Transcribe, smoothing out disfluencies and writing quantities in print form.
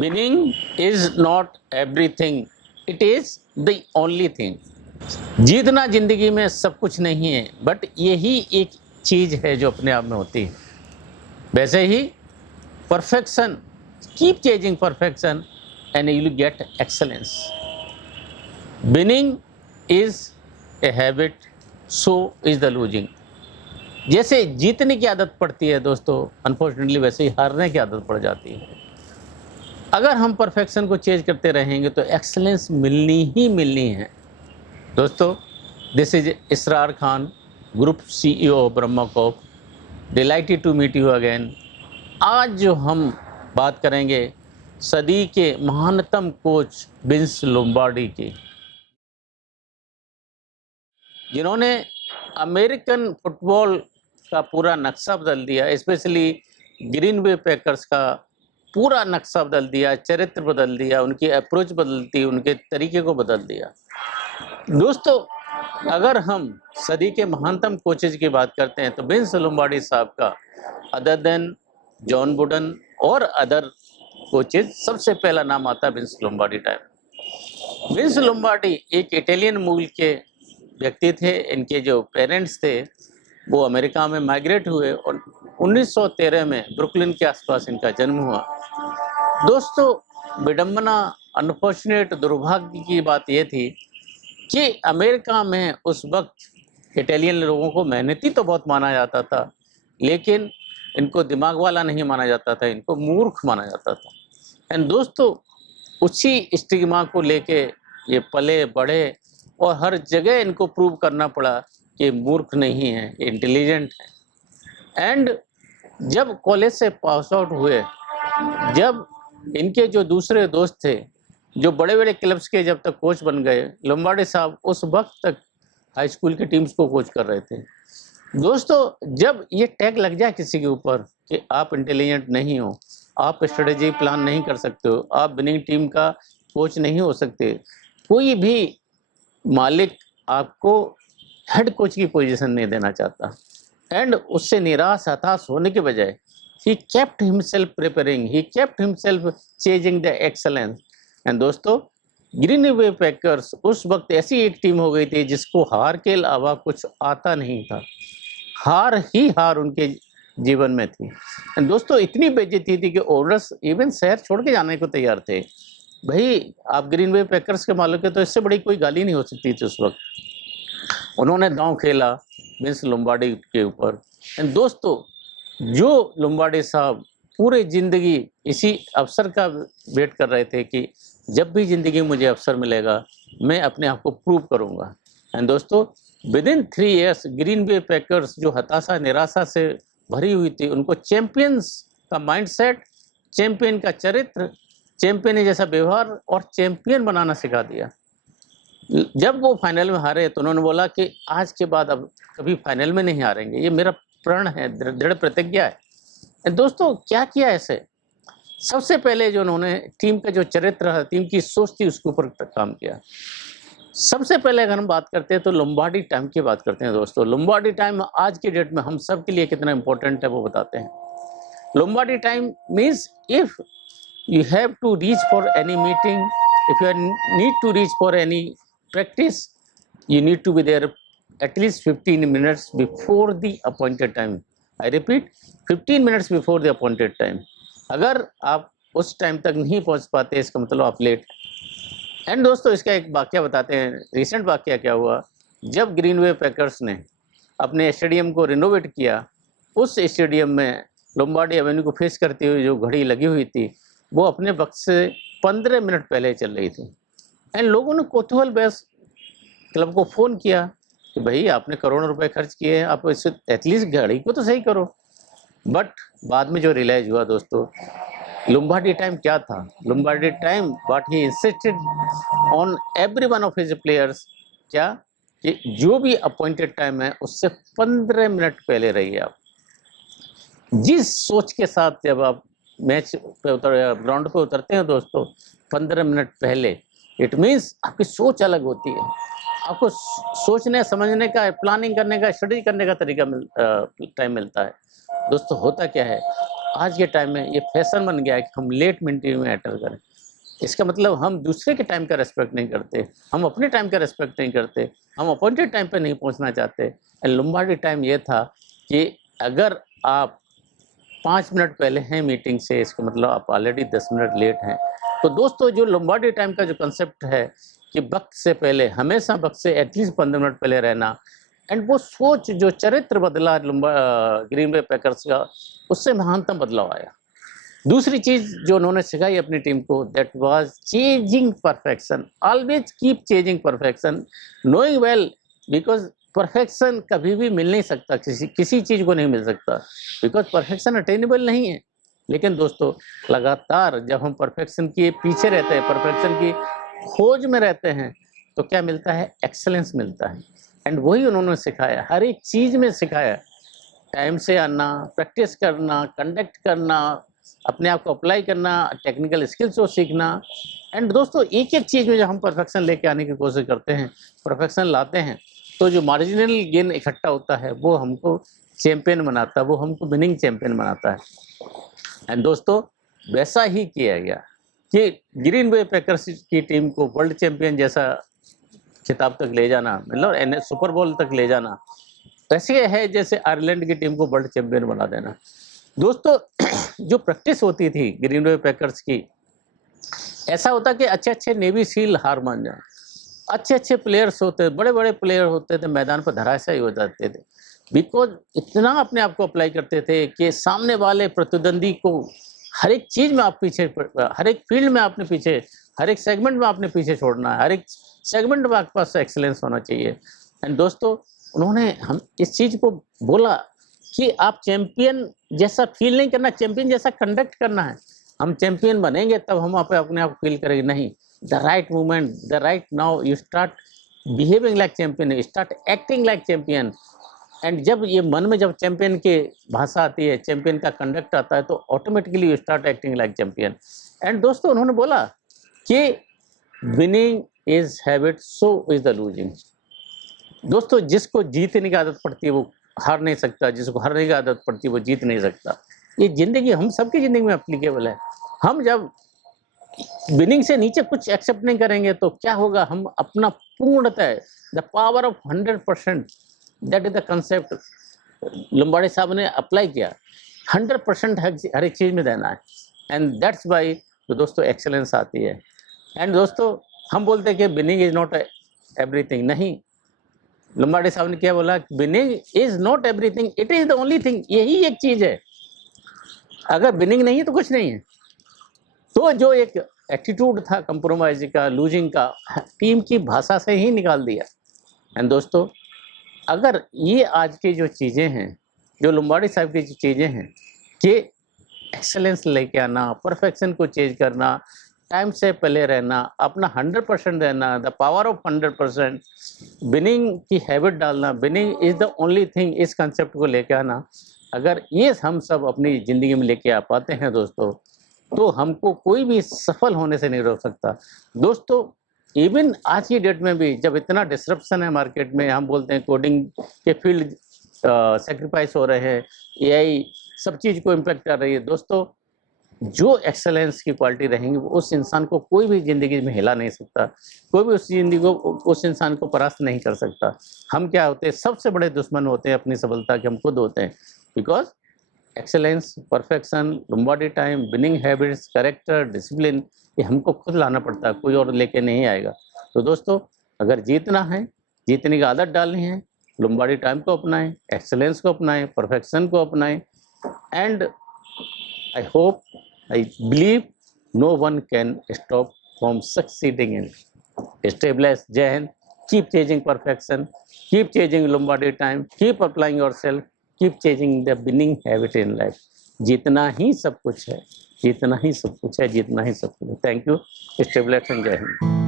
Winning is not everything. It is the only thing. जीतना जिंदगी में सब कुछ नहीं है, बट यही एक चीज है जो अपने आप में होती है। वैसे ही perfection, keep chasing perfection and you will get excellence. Winning is a habit, so is the losing. जैसे जीतने की आदत पड़ती है दोस्तों, अनफॉर्चुनेटली वैसे ही हारने की आदत पड़ जाती है। अगर हम परफेक्शन को चेंज करते रहेंगे तो एक्सेलेंस मिलनी ही मिलनी है। दोस्तों, this is Israr Khan, group CEO of Brahma Corp. Delighted to meet you again. आज जो हम बात करेंगे सदी के महानतम कोच विंस लोम्बार्डी की, जिन्होंने अमेरिकन फुटबॉल का पूरा नक्शा बदल दिया, स्पेशली ग्रीन बे पैकर्स का पूरा नक्शा बदल दिया, चरित्र बदल दिया, उनकी अप्रोच बदल दी, उनके तरीके को बदल दिया। दोस्तों, अगर हम सदी के महानतम कोचेज की बात करते हैं तो विंस लोम्बार्डी साहब का, अदर देन जॉन वुडन और अदर कोचेज, सबसे पहला नाम आता है Vince Lombardi time. Vince Lombardi एक इटालियन मूल के व्यक्ति थे। इनके जो पेरेंट्स थे वो अमेरिका में माइग्रेट हुए और 1913 में ब्रुकलिन के आसपास इनका जन्म हुआ। दोस्तों, विडंबना, अनफॉर्चुनेट, दुर्भाग्य की बात यह थी कि अमेरिका में उस वक्त इटालियन लोगों को मेहनती तो बहुत माना जाता था, लेकिन इनको दिमाग वाला नहीं माना जाता था, इनको मूर्ख माना जाता था। एंड दोस्तों, उसी स्टिग्मा को लेके ये पले बढ़े और हर जगह इनको प्रूव करना पड़ा कि मूर्ख नहीं है, इंटेलिजेंट है। एंड जब कॉलेज से पास आउट हुए, जब इनके जो दूसरे दोस्त थे जो बड़े बड़े क्लब्स के जब तक कोच बन गए, लोम्बार्डी साहब उस वक्त तक हाई स्कूल की टीम्स को कोच कर रहे थे। दोस्तों, जब ये टैग लग जाए किसी के ऊपर कि आप इंटेलिजेंट नहीं हो, आप स्ट्रेटेजी प्लान नहीं कर सकते हो, आप विनिंग टीम का कोच नहीं हो सकते, कोई भी मालिक आपको हेड कोच की पोजीशन नहीं देना चाहता। एंड उससे निराश, हताश होने के बजाय he kept himself preparing, he kept himself chasing the excellence। And दोस्तों, ग्रीन बे पैकर्स उस वक्त ऐसी एक टीम हो गई थी जिसको हार के अलावा कुछ आता नहीं था। हार ही हार उनके जीवन में थी। एंड दोस्तों, इतनी बेइज्जती थी कि ओनर्स इवन शहर छोड़ के जाने को तैयार थे। भाई, आप ग्रीन बे पैकर्स के मालिक है तो इससे बड़ी कोई गाली नहीं हो सकती थी उस वक्त। उन्होंने दांव खेला विंस लोम्बार्डी के ऊपर। एंड दोस्तों, जो लोम्बार्डी साहब पूरे जिंदगी इसी अवसर का वेट कर रहे थे कि जब भी जिंदगी मुझे अवसर मिलेगा मैं अपने आप को प्रूव करूंगा। एंड दोस्तों, within 3 years Green Bay Packers जो हताशा, निराशा से भरी हुई थी, उनको चैंपियंस का माइंडसेट, चैंपियन का चरित्र, चैंपियन जैसा व्यवहार और चैंपियन बनाना सिखा दिया। जब वो फाइनल में हारे तो उन्होंने बोला कि आज के बाद अब कभी फाइनल में नहीं हारेंगे, ये मेरा प्रण है, दृढ़ प्रतिज्ञा है। दोस्तों, क्या किया ऐसे? सबसे पहले जो उन्होंने टीम का जो चरित्र है, टीम की सोच थी, उसके ऊपर काम किया। सबसे पहले अगर हम बात करते हैं तो लोम्बार्डी टाइम की बात करते हैं। दोस्तों, लोम्बार्डी टाइम आज के डेट में हम सब के लिए कितना इंपॉर्टेंट है वो बताते हैं। Lombardy time means if you have to reach for any meeting, if you need to reach for any practice, you need to be there at least 15 minutes before the appointed time। I repeat, 15 minutes before the appointed time। अगर आप उस time तक नहीं पहुंच पाते, इसका मतलब आप लेट। एंड दोस्तों, इसका एक वाक्य बताते हैं। रिसेंट वाक्य क्या हुआ, जब ग्रीन बे पैकर्स ने अपने स्टेडियम को रिनोवेट किया, उस स्टेडियम में लोम्बार्डी एवेन्यू को फेस करते हुए जो घड़ी लगी हुई थी वो अपने वक्त से 15 मिनट पहले चल रही थी। एंड लोगों ने कोतूहल बेस क्लब को फ़ोन किया कि भाई, आपने करोड़ों रुपए खर्च किए हैं, आप इससे एटलीस्ट घड़ी को तो सही करो। बट बाद में जो रियलाइज हुआ दोस्तों, लोम्बार्डी टाइम क्या था? Lombardy time what he insisted on every one of his players, क्या कि जो भी अपॉइंटेड टाइम है उससे 15 मिनट पहले रहिए आप। जिस सोच के साथ जब आप मैच पे ग्राउंड पे उतरते हैं दोस्तों 15 मिनट पहले, इट मीन्स आपकी सोच अलग होती है, आपको सोचने, समझने का, प्लानिंग करने का, स्टडी करने का तरीका टाइम मिलता है। दोस्तों, होता क्या है, आज के टाइम में ये फैशन बन गया है कि हम लेट मिनट में एंटर करें। इसका मतलब हम दूसरे के टाइम का रिस्पेक्ट नहीं करते, हम अपने टाइम का रिस्पेक्ट नहीं करते, हम अपॉइंटेड टाइम पे नहीं पहुंचना चाहते। एंड लोम्बार्डी टाइम ये था कि अगर आप 5 मिनट पहले हैं मीटिंग से, इसका मतलब आप ऑलरेडी 10 मिनट लेट हैं। तो दोस्तों, जो लोम्बार्डी टाइम का जो कंसेप्ट है कि वक्त से पहले, हमेशा वक्त से एटलीस्ट 15 मिनट पहले रहना, एंड वो सोच, जो चरित्र बदला ग्रीन बे पैकर्स का, उससे महानतम बदलाव आया। दूसरी चीज जो उन्होंने सिखाई अपनी टीम को, that was chasing perfection. Always keep chasing perfection, knowing well, because perfection कभी भी मिल नहीं सकता, किसी चीज को नहीं मिल सकता, बिकॉज परफेक्शन अटेनेबल नहीं है। लेकिन दोस्तों, लगातार जब हम परफेक्शन के पीछे रहते हैं, परफेक्शन की खोज में रहते हैं, तो क्या मिलता है? एक्सेलेंस मिलता है। एंड वही उन्होंने सिखाया, हर एक चीज में सिखाया। टाइम से आना, प्रैक्टिस करना, कंडक्ट करना, अपने आप को अप्लाई करना, टेक्निकल स्किल्स को सीखना। एंड दोस्तों, एक एक चीज में जब हम परफेक्शन लेके आने की कोशिश करते हैं, परफेक्शन लाते हैं, तो जो मार्जिनल गेन इकट्ठा होता है वो हमको चैंपियन बनाता है, वो हमको विनिंग चैंपियन बनाता है। एंड दोस्तों, वैसा ही किया गया कि ग्रीन बे पैकर्स की टीम को वर्ल्ड चैंपियन जैसा खिताब तक ले जाना, मतलब सुपर बोल तक ले जाना, वैसे है जैसे आयरलैंड की टीम को वर्ल्ड चैंपियन बना देना। दोस्तों, जो प्रैक्टिस होती थी ग्रीन बे पैकर्स की, ऐसा होता कि अच्छे अच्छे नेवी सील हार मान जाए, अच्छे अच्छे प्लेयर्स होते, बड़े बड़े प्लेयर होते थे, मैदान पर धराशायी हो जाते थे, बिकॉज इतना अपने आप को अप्लाई करते थे कि सामने वाले प्रतिद्वंदी को हर एक चीज में आप पीछे, हर एक फील्ड में आपने पीछे, हर एक सेगमेंट में आपने पीछे छोड़ना है, हर एक सेगमेंट में आपके पास एक्सेलेंस होना चाहिए। एंड दोस्तों, उन्होंने हम इस चीज को बोला कि आप चैंपियन जैसा फील नहीं करना, चैंपियन जैसा कंडक्ट करना है। हम चैंपियन बनेंगे तब हम अपने आप फील करेंगे, नहीं, the right moment, the right now you start behaving like champion, you start acting like champion. And जब ये मन में जब चैंपियन की भाषा आती है, चैंपियन का कंडक्ट आता है, तो automatically you start acting like champion. And दोस्तों, उन्होंने बोला कि winning is habit, so is the losing. दोस्तों, जिसको जीतने की आदत पड़ती है वो हार नहीं सकता, जिसको हारने की आदत पड़ती है वो जीत नहीं सकता। ये जिंदगी हम सबकी जिंदगी में एप्लीकेबल है। हम जब विनिंग से नीचे कुछ एक्सेप्ट नहीं करेंगे तो क्या होगा? हम अपना पूर्णतः, the power of 100%, that is the concept Lombardy साहब ने अप्लाई किया। 100% हर एक चीज में देना है, एंड दैट्स वाई तो दोस्तों एक्सेलेंस आती है। एंड दोस्तों, हम बोलते हैं कि विनिंग इज नॉट एवरीथिंग। नहीं, लोम्बार्डी साहब ने क्या बोला? Winning is not everything, it is the only thing. यही एक चीज है, अगर विनिंग नहीं है तो कुछ नहीं है। तो जो एक एटीट्यूड था कंप्रोमाइज का, लूजिंग का, टीम की भाषा से ही निकाल दिया। एंड दोस्तों, अगर ये आज की जो चीज़ें हैं, जो लोम्बार्डी साहब की जो चीज़ें हैं कि एक्सेलेंस लेके आना, परफेक्शन को चेंज करना, टाइम से पहले रहना, अपना 100% देना, द पावर ऑफ 100%, विनिंग की हैबिट डालना, winning is the only thing, इस कंसेप्ट को लेके आना, अगर ये हम सब अपनी ज़िंदगी में लेके आ पाते हैं दोस्तों, तो हमको कोई भी सफल होने से नहीं रोक सकता। दोस्तों, इवन आज की डेट में भी जब इतना डिसरप्शन है मार्केट में, हम बोलते हैं कोडिंग के फील्ड सेक्रीफाइस हो रहे हैं, एआई सब चीज़ को इम्पेक्ट कर रही है। दोस्तों, जो एक्सेलेंस की क्वालिटी रहेंगी उस इंसान को कोई भी ज़िंदगी में हिला नहीं सकता, कोई भी उस इंसान को परास्त नहीं कर सकता। हम क्या होते हैं? सबसे बड़े दुश्मन होते हैं अपनी सफलता के, हम खुद होते हैं। Because excellence, perfection, Lombardy time, winning habits, character, discipline, ये हमको खुद लाना पड़ता है, कोई और लेके नहीं आएगा। तो दोस्तों, अगर जीतना है, जीतने की आदत डालनी है, लोम्बार्डी टाइम को अपनाएं, एक्सेलेंस को अपनाएं, परफेक्शन को अपनाएं। And I hope, I believe no one can stop from succeeding in. Stay blessed. Jai Hind. Keep chasing perfection. Keep chasing Lombardy time. Keep applying yourself. Keep chasing the winning habit in life. जीतना ही सब कुछ है, जीतना ही सब कुछ है, जीतना ही सब कुछ है। Thank you. Stay blessed and Jai Hind.